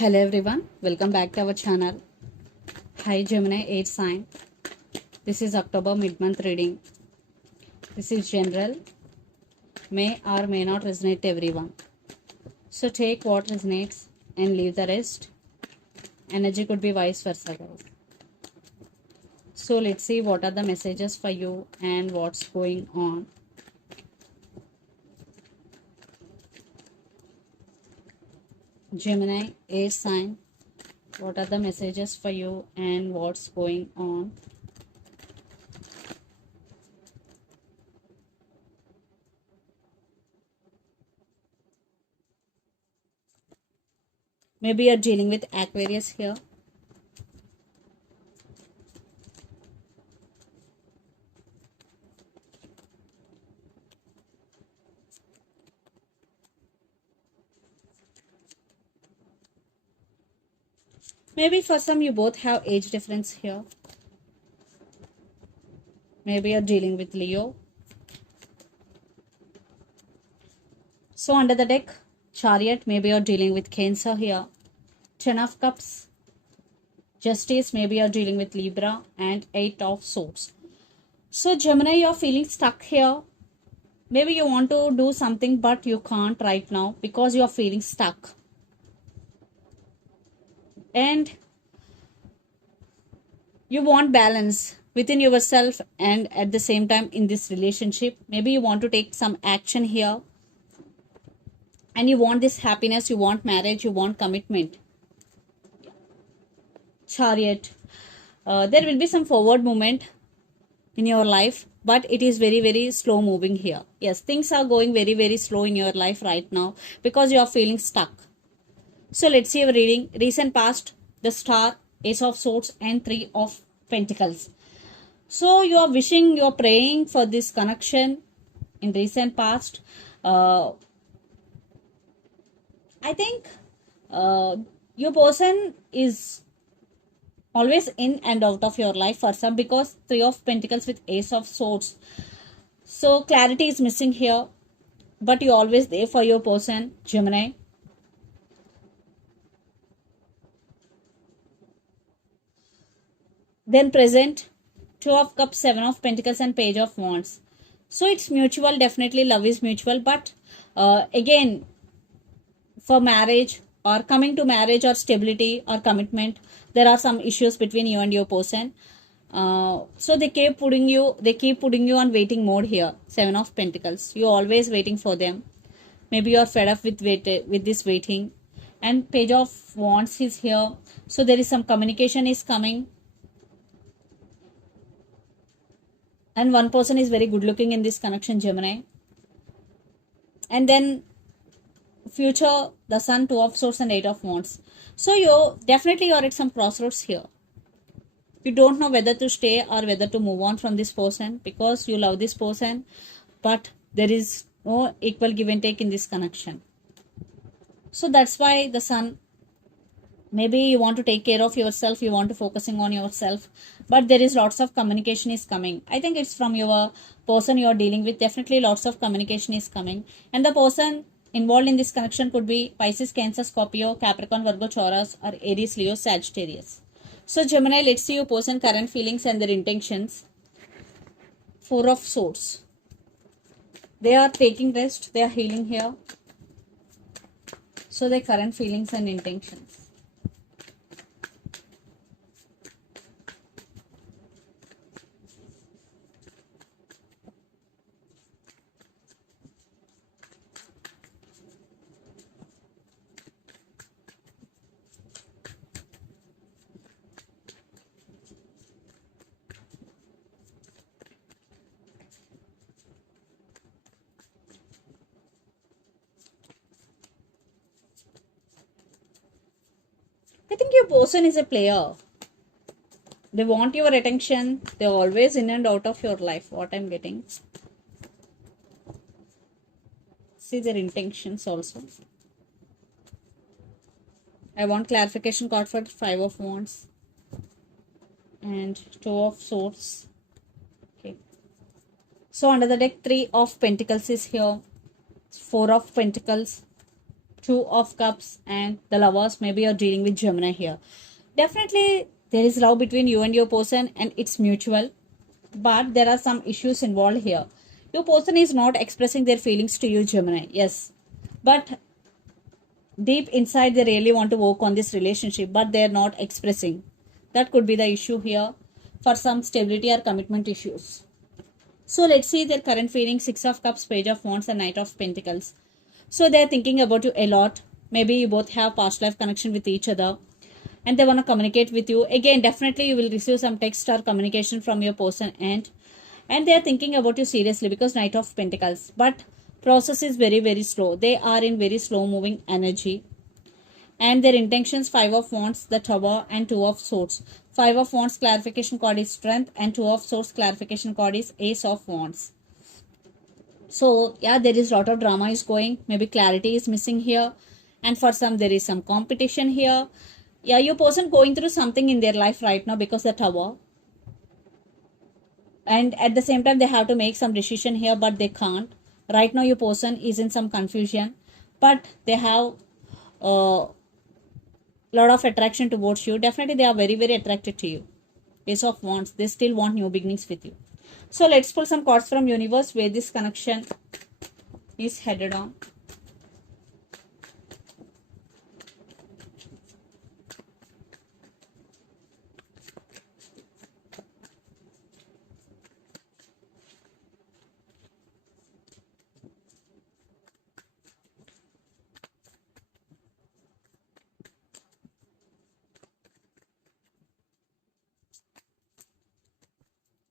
Hello everyone, welcome back to our channel. Hi Gemini 8 sign. This is October mid-month reading. This is general, may or may not resonate to everyone. So take what resonates and leave the rest. Energy could be vice versa, guys. So let's see what are the messages for you and what's going on. Gemini 8 sign. What are the messages for you and what's going on? Maybe you're dealing with Aquarius here. Maybe for some you both have age difference here. Maybe you're dealing with Leo. So under the deck, Chariot, maybe you're dealing with Cancer here. Ten of Cups, Justice, maybe you're dealing with Libra, and Eight of Swords. So Gemini, you're feeling stuck here. Maybe you want to do something but you can't right now because you're feeling stuck. And you want balance within yourself and at the same time in this relationship. Maybe you want to take some action here. And you want this happiness, you want marriage, you want commitment. Chariot. There will be some forward movement in your life, but it is very slow moving here. Yes, things are going very slow in your life right now because you are feeling stuck. So let's see your reading. Recent past, the Star, Ace of Swords, and Three of Pentacles. So you are wishing, you are praying for this connection in recent past. I think your person is always in and out of your life for some, because Three of Pentacles with Ace of Swords. So clarity is missing here, but you're always there for your person, Gemini. Then present, Two of Cups, Seven of Pentacles, and Page of Wands. So it's mutual, definitely love is mutual, but again, for marriage or coming to marriage or stability or commitment, there are some issues between you and your person. So they keep putting you on waiting mode here. Seven of Pentacles, you're always waiting for them. Maybe you're fed up with this waiting. And Page of Wands is here, so there is some communication is coming, and one person is very good looking in this connection, Gemini. And then future, the Sun, Two of Swords, and Eight of Wands. So you're at some crossroads here. You don't know whether to stay or whether to move on from this person because you love this person, but there is no equal give and take in this connection. So that's why the Sun, maybe you want to take care of yourself, you want to focusing on yourself, but there is lots of communication is coming. I think it's from your person you are dealing with. Definitely lots of communication is coming, and the person involved in this connection could be Pisces, Cancer, Scorpio, Capricorn, Virgo, Taurus, or Aries, Leo, Sagittarius. So Gemini, let's see your person current feelings and their intentions. Four of Swords. They are taking rest, they are healing here. So their current feelings and intentions. I think your person is a player. They want your attention. They're always in and out of your life. What I'm getting. See their intentions also. I want clarification card for Five of Wands. And Two of Swords. Okay. So under the deck, Three of Pentacles is here. Four of Pentacles. Two of Cups and the Lovers. Maybe you're dealing with Gemini here. Definitely, there is love between you and your person, and it's mutual. But there are some issues involved here. Your person is not expressing their feelings to you, Gemini. Yes. But deep inside, they really want to work on this relationship, but they're not expressing. That could be the issue here for some stability or commitment issues. So let's see their current feelings. Six of Cups, Page of Wands, and Knight of Pentacles. So they're thinking about you a lot. Maybe you both have past life connection with each other and they want to communicate with you. Again, definitely you will receive some text or communication from your person, and they are thinking about you seriously because Knight of Pentacles. But process is very, very slow. They are in very slow moving energy. And their intentions, Five of Wands, the Tower, and Two of Swords. Five of Wands clarification card is Strength, and Two of Swords clarification card is Ace of Wands. So yeah, there is a lot of drama is going. Maybe clarity is missing here, and for some there is some competition here. Yeah, your person going through something in their life right now because the Tower, and at the same time they have to make some decision here, but they can't. Right now your person is in some confusion, but they have lot of attraction towards you. Definitely they are very, very attracted to you. Ace of Wands, they still want new beginnings with you. So let's pull some cards from universe where this connection is headed on.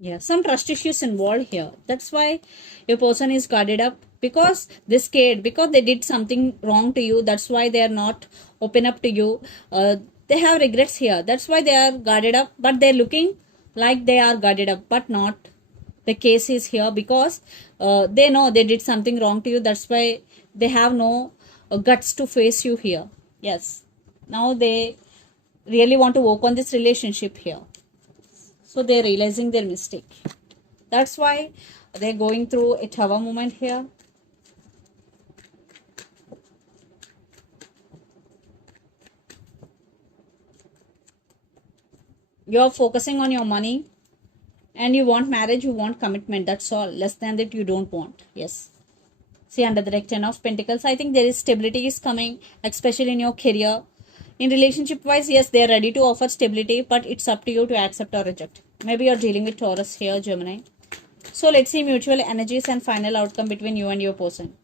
Yeah, some trust issues involved here. That's why your person is guarded up because they're scared, because they did something wrong to you. That's why they are not open up to you. They have regrets here. That's why they are guarded up, but they're looking like they are guarded up, but not the case is here because they know they did something wrong to you. That's why they have no guts to face you here. Yes. Now they really want to work on this relationship here. So they're realizing their mistake. That's why they're going through a Tower moment here. You're focusing on your money and you want marriage, you want commitment. That's all. Less than that you don't want. Yes. See, under the Ten of Pentacles, I think there is stability is coming, especially in your career. In relationship wise, yes, they are ready to offer stability, but it's up to you to accept or reject. Maybe you're dealing with Taurus here, Gemini. So let's see mutual energies and final outcome between you and your person.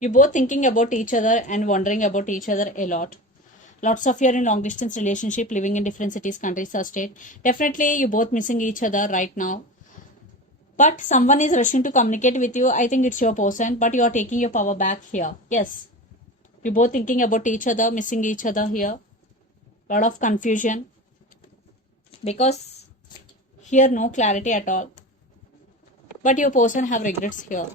You're both thinking about each other and wondering about each other a lot. Lots of you are in long distance relationship, living in different cities, countries or state. Definitely you both missing each other right now. But someone is rushing to communicate with you. I think it's your person, but you are taking your power back here. Yes. You're both thinking about each other, missing each other here. Lot of confusion. Because here no clarity at all. But your person have regrets here.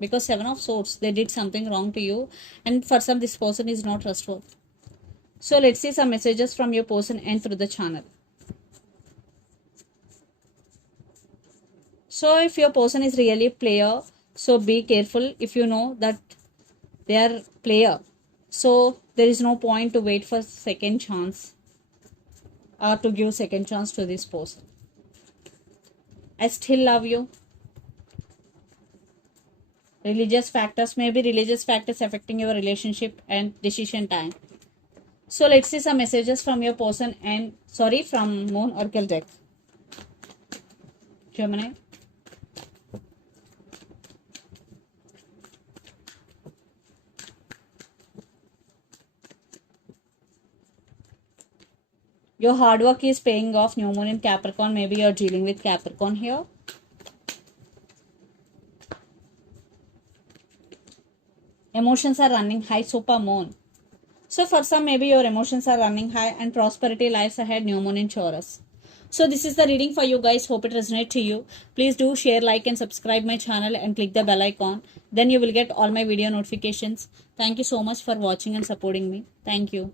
Because Seven of Swords, they did something wrong to you. And for some, this person is not trustworthy. So let's see some messages from your person and through the channel. So if your person is really a player, so be careful if you know that they are player. So there is no point to wait for second chance or to give second chance to this person. I still love you. Religious factors, maybe religious factors affecting your relationship and decision time. So let's see some messages from your person and from Moon Oracle deck. Gemini. Your hard work is paying off. New Moon in Capricorn. Maybe you're dealing with Capricorn here. Emotions are running high. Super Moon. So for some, maybe your emotions are running high and prosperity lies ahead. New Moon in Taurus. So this is the reading for you guys. Hope it resonates to you. Please do share, like and subscribe my channel and click the bell icon. Then you will get all my video notifications. Thank you so much for watching and supporting me. Thank you.